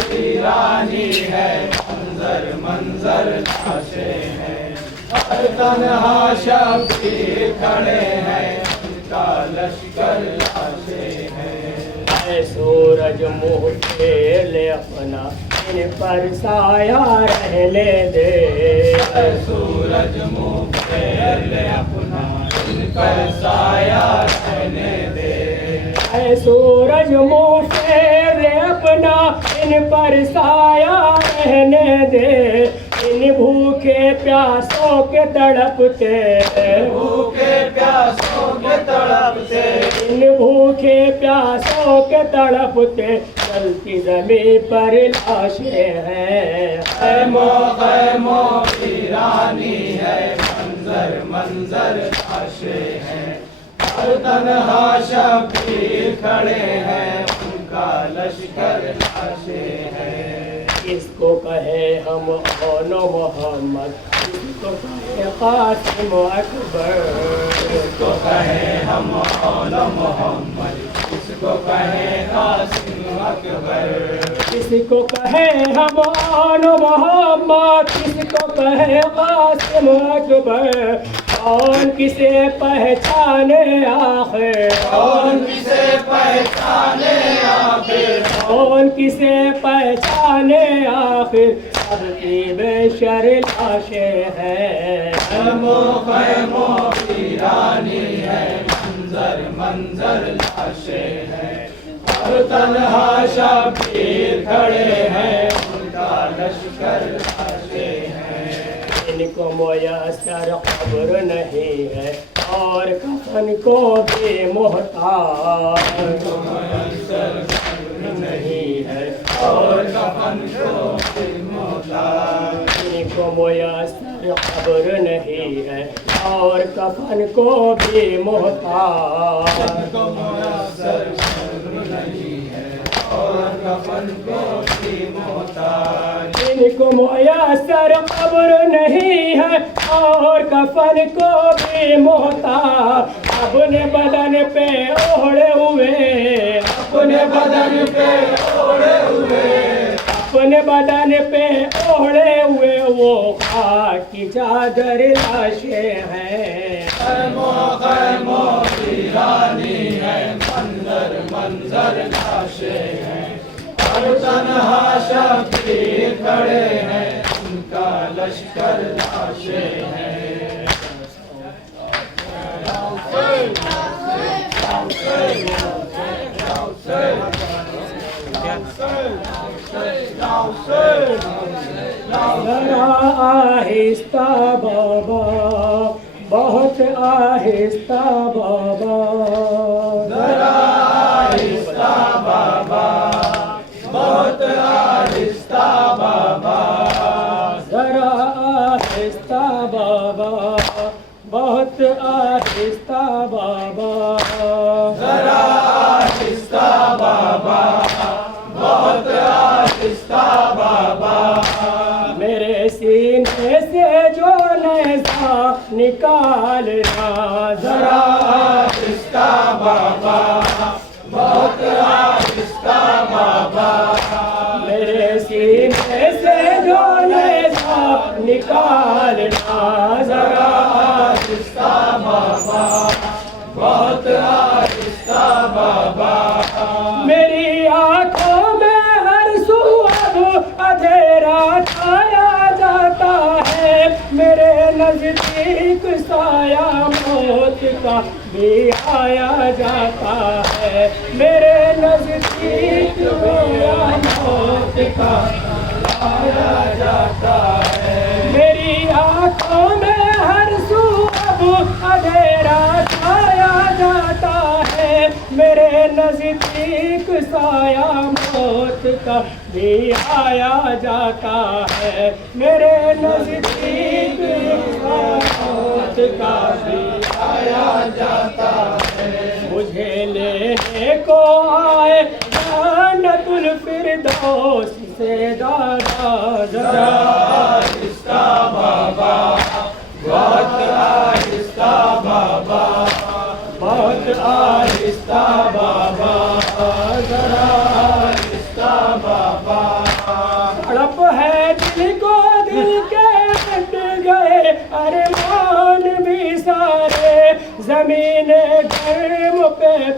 ویرانی ہے، منظر منظر لاشیں ہیں، ہر تنہا شبیر کھڑے ہیں، ان کا لشکر لاشیں ہیں، اے سورج منہ پھیر لے اپنا، ان پر سایہ رہنے دے، اے سورج منہ پھیر لے اپنا ان پر سایہ رہنے دے، اے سورج منہ پھیر لے اپنا ان پر سایہ رہنے دے، ان بھوکے پیاسوں کے تڑپتے، بھوکے پیاسوں کے تڑپتے، ان بھوکے پیاسوں کے تڑپتے، چلتی زمین پر لاشیں ہیں، خیموں ویرانی ہے، منظر منظر لاشیں ہیں، ہر تنہا شبیر کھڑے ہیں، ان کا لشکر لاشیں ہیں، کس کو کہے ہم اون محمد، کس کو کہے قاسم اکبر، کس کو کہے ہم اول محمد، کس کو کہے قاسم اکبر، کس کو کہے ہم اون محمد، کس کو کہے قاسم اکبر، کون کسے پہچانے آخر، کون کسے پہچانے آخر، کون کسے پہچانے آخر، سب کی بے شر لاشیں ہیں، خیموں ویرانی ہے، منظر منظر لاشیں ہیں، ہر تنہا شبیر کھڑے ہیں، ان کا لشکر لاشیں ہیں، ان کو میسر قبر نہیں ہے اور کفن کو بھی محتاج نہیں ہے، اور کفن کو بھی محتاج، ان کو میسر قبر نہیں ہے اور کفن کو بھی محتاج، کو میسر قبر نہیں ہے اور کفن کو بھی محتاج، ان کو میسر قبر نہیں ہے اور کفن کو بھی محتاج، اپنے بدن پہ اوڑھے ہوئے، اپنے بدن پہ اوڑھے ہوئے، اپنے بدن پہ اوڑھے ہوئے وہ خاک کی چادر لاشیں ہیں، خیموں ویرانی ہے، منظر منظر لاشیں ہیں، ہر تنہا شبیر کھڑے ہیں، ان کا لشکر لاشیں ہیں، ذرا آہستہ بابا، بہت آہستہ بابا، ذرا آہستہ بابا، بہت آہستہ بابا، ذرا آہستہ بابا، بہت آہستہ بابا، ذرا آہستہ بابا، بہت آہستہ بابا، میرے سینے سے جو نیزہ نکالنا، ذرا آہستہ بابا، بہت آہستہ بابا، میرے سینے سے جو نیزہ نکالنا، ذرا آہستہ بابا، بہت آہستہ بابا، میری آنکھوں میں ہر سو اب اندھیرا چھایا جاتا ہے، میرے نزدیک سایہ موت کا بھی آیا جاتا ہے، میرے نزدیک سایہ موت کا آیا جاتا ہے، میری آنکھوں میں ہر سو اب اندھیرا چھایا جاتا ہے، میرے نزدیک سایہ موت کا بھی آیا جاتا ہے، میرے نزدیک سایہ موت کا بھی آیا جاتا ہے، مجھے لینے کو آئے جنت الفردوس سے دادا، ذرا آہستہ بابا، بہت آہستہ بابا، بہت آہستہ بابا، ذرا آہستہ بابا، تڑپ ہے دل کو دل کے بٹ گئے ارمان بھی سارے، زمین گرم پہ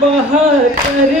72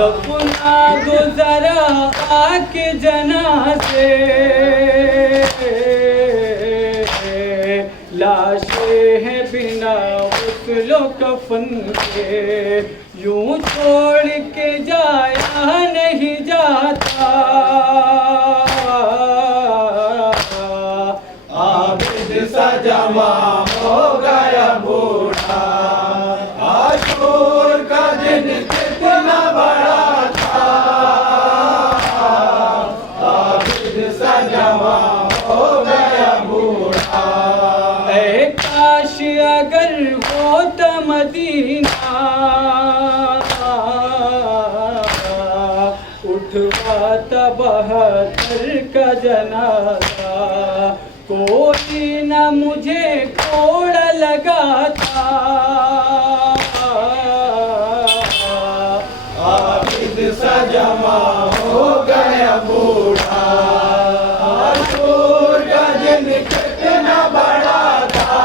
دفنا دو ذرا آگ جنازے لاشیں ہیں بنا غسل و کفن کے یوں چھوڑ کے جایا نہیں جاتا عابد سا جوان ہو گیا بوڑھا عاشور کا دن کتنا بڑا تھا عابد سا جوان ہو گیا بوڑھا اے کاش اگر ہوتا مدینہ اٹھواتا 72 کا جنازہ کوئی نہ مجھے کوڑا لگاتا عابد سا جوان ہو گیا بوڑھا عاشور کا دن کتنا بڑا تھا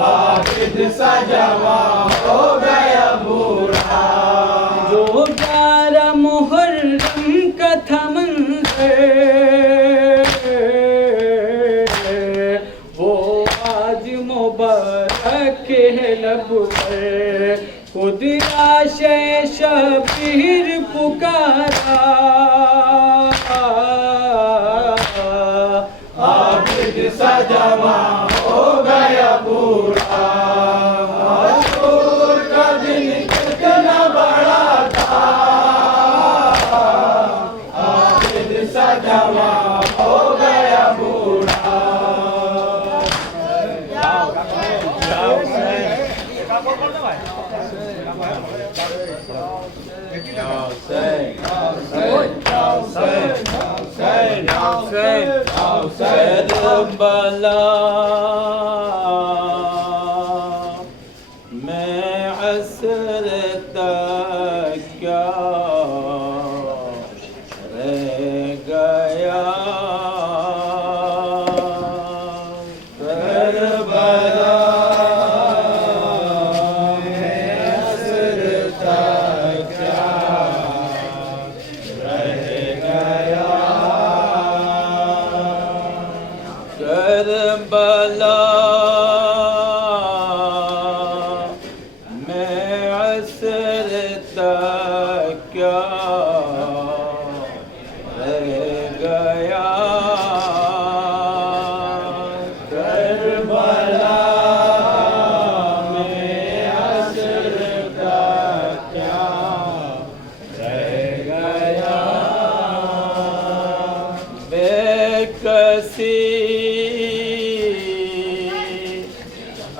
عابد سا جوان ہو گیا بوڑھا جو 11 محرم کا تھا منظر وہ آج مبارک ہے لب پر خود عاشق شبیر پکارا عابد سا جوان ہو گیا بوڑھا عاشور کا دن کتنا بڑا تھا عابد سا جوان ہو گیا بوڑھا کربلا میں عصر تک کیا رہ گیا کربلا میں عصر تک کیا رہ گیا کربلا میں عصر تک کیا رہ گیا کربلا میں عصر تک کیا رہ گیا بے کسی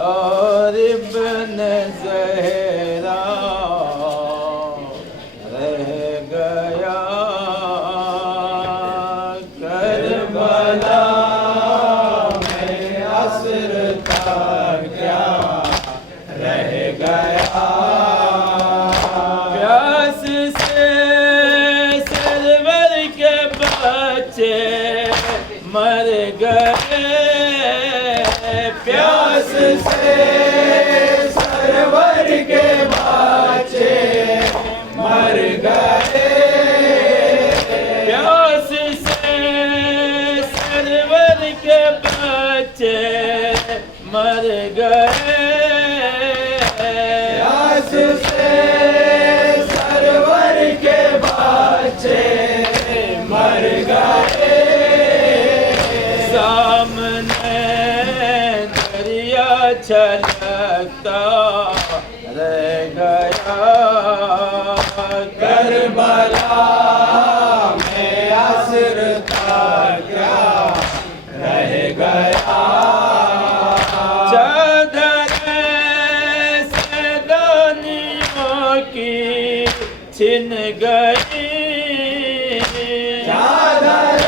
اور ابن زہرا رہ گیا کربلا میں عصر تک کیا رہ گیا پیاس سے سرور کے بچے مر گئے پیاس سے سرور کے بچے مر گئے پیاس سے سرور کے بچے مر گئے پیاس سے سرور کے بچے مر گئے سامنے دریا چھلکتا رہ گیا کربلا میں عصر تک کیا رہ گیا چادر سیدانیوں کی چھن گئی چادر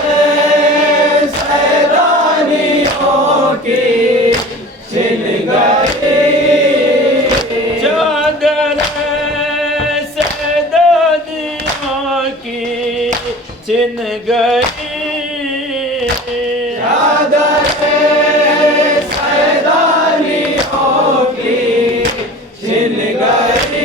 سیدانیوں کی چھن گئی چادر سیدانیوں کی چھن گئی چادر سیدانیوں کی چھن گئی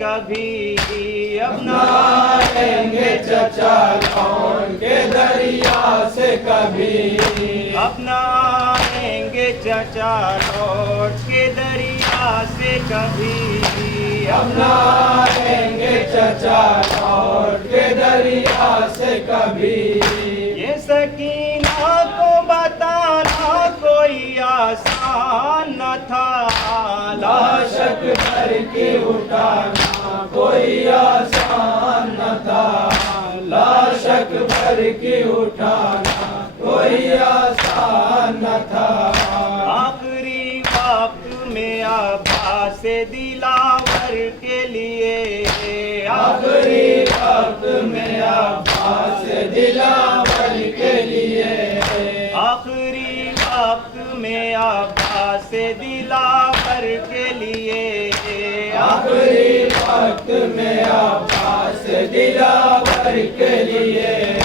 کبھی اپنا آئیں گے چچا لوٹ کے دریا سے کبھی، اپنا آئیں گے چچا لوٹ کے دریا سے کبھی، اپنا آئیں گے چچا لوٹ کے دریا سے کبھی، یہ سکینہ کو بتانا کوئی آسان نہ تھا، لاشک بھر کے اٹھانا کوئی آسان نہ تھا، لاشک بھر کے اٹھانا کوئی آسان نہ تھا، آخری وقت میں عباس دلاور کے لیے، آخری وقت میں عباس دلاور کے لیے، آخری وقت میں عباس دلاور کے لیے، آخری وقت میں عباس دلاور کے لیے،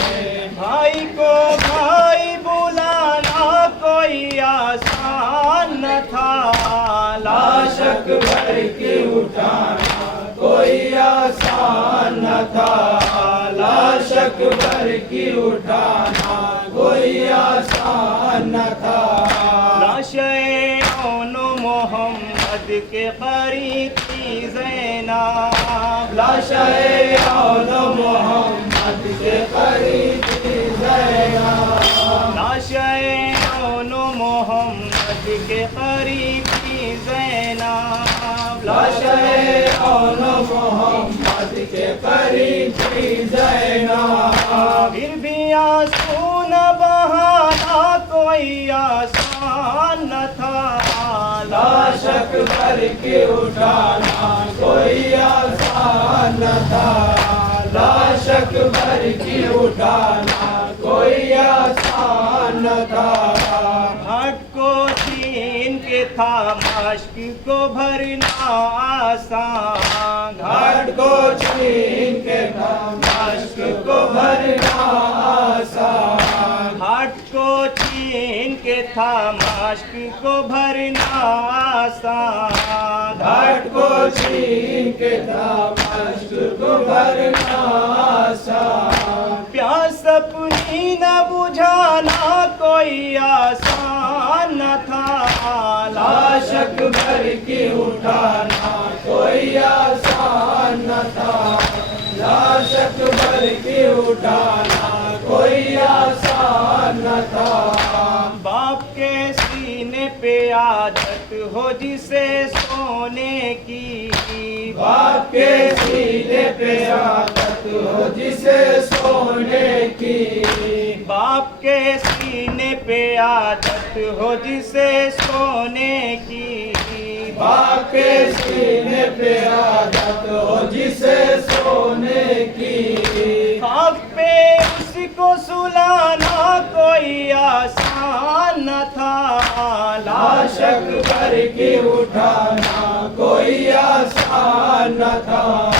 بھائی کو بھائی بلانا کوئی آسان نہ تھا، لاشک بھر کے اٹھانا کوئی آسان نہ تھا، لاشک بھر کے اٹھانا کوئی آسان نہ تھا، لاشیں اون محمد کے قریب تھی زینب، لاشیں اون محمد کے قریب تھی زینب، لاشیں اون محمد کے قریب تھی زینب، لاشیں اون محمد کے قریب تھی زینب، پھر بھی آنسو نہ بہانا کوئی آسان نہ تھا، لاشک بھر کے اٹھانا کوئی آسان نہ تھا، لاشک بھر کے اٹھانا کوئی آسان نہ تھا، ہٹ کو چھین کے تھا مشق کو بھرنا آسان، گھاٹ کو چھین کے تھا مشق کو بھرنا آسان، ہٹ کو چھین کے تھا مشق کو بھرنا آسان، گھاٹ کو چھین کے تھا مشق کو بھرنا آسان، پیاس اپنی نہ بجھانا کوئی آسان نہ تھا، لاشک بھر کے اٹھانا کوئی آسان نہ تھا، لاشک بھر کے اٹھانا کوئی آسان نہ تھا، باپ کے سینے پہ عادت ہو جسے سونے کی، باپ کے سینے پہ عادت ہو جسے سونے کی، باپ کے سینے پہ عادت ہو جسے سونے کی، باپ کے سینے پہ عادت ہو جسے سونے کی، خاک پہ اس کو سلانا کوئی آسان نہ تھا، لاشک بھر کے اٹھانا کوئی آسان نہ تھا،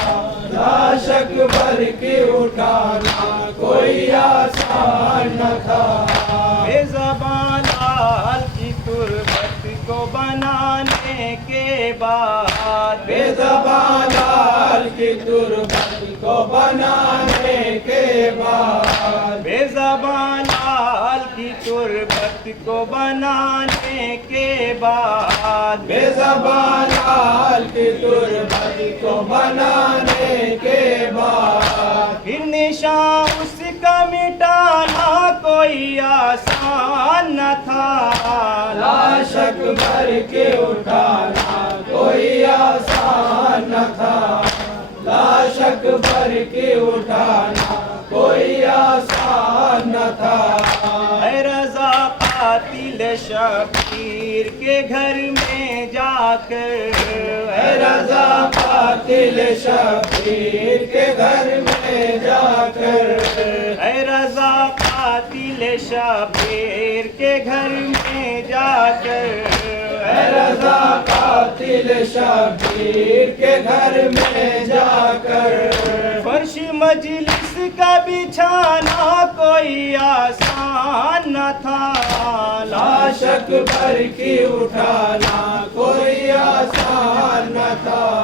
لاشک بھر کے اٹھانا کوئی آسان نہ تھا، بے زبان لال کی تربت کو بنانے کے بعد، بے زبان لال کی تربت کو بنانے کے بعد، بے زبان لال کی تربت کو بنانے کے بعد، بے زبان لال کی تربت کو بنانے کے بعد، پھر نشان اس کا مٹانا کوئی آسان نہ تھا، لاشک بھر کے اٹھانا کوئی آسان نہ تھا، لاشک بھر کے اٹھانا کوئی آسان نہ تھا، اے رضا قاتل شبیر کے گھر میں جا کر، اے رضا قاتل شبیر کے گھر میں جا کر، اے رضا قاتل شبیر کے گھر میں جا کر، اے رضا قاتل شبیر کے گھر میں جا کر، فرش مجلس کا بچھانا کوئی آسان نہ تھا، لاشک بھر کے اٹھانا کوئی آسان نہ تھا،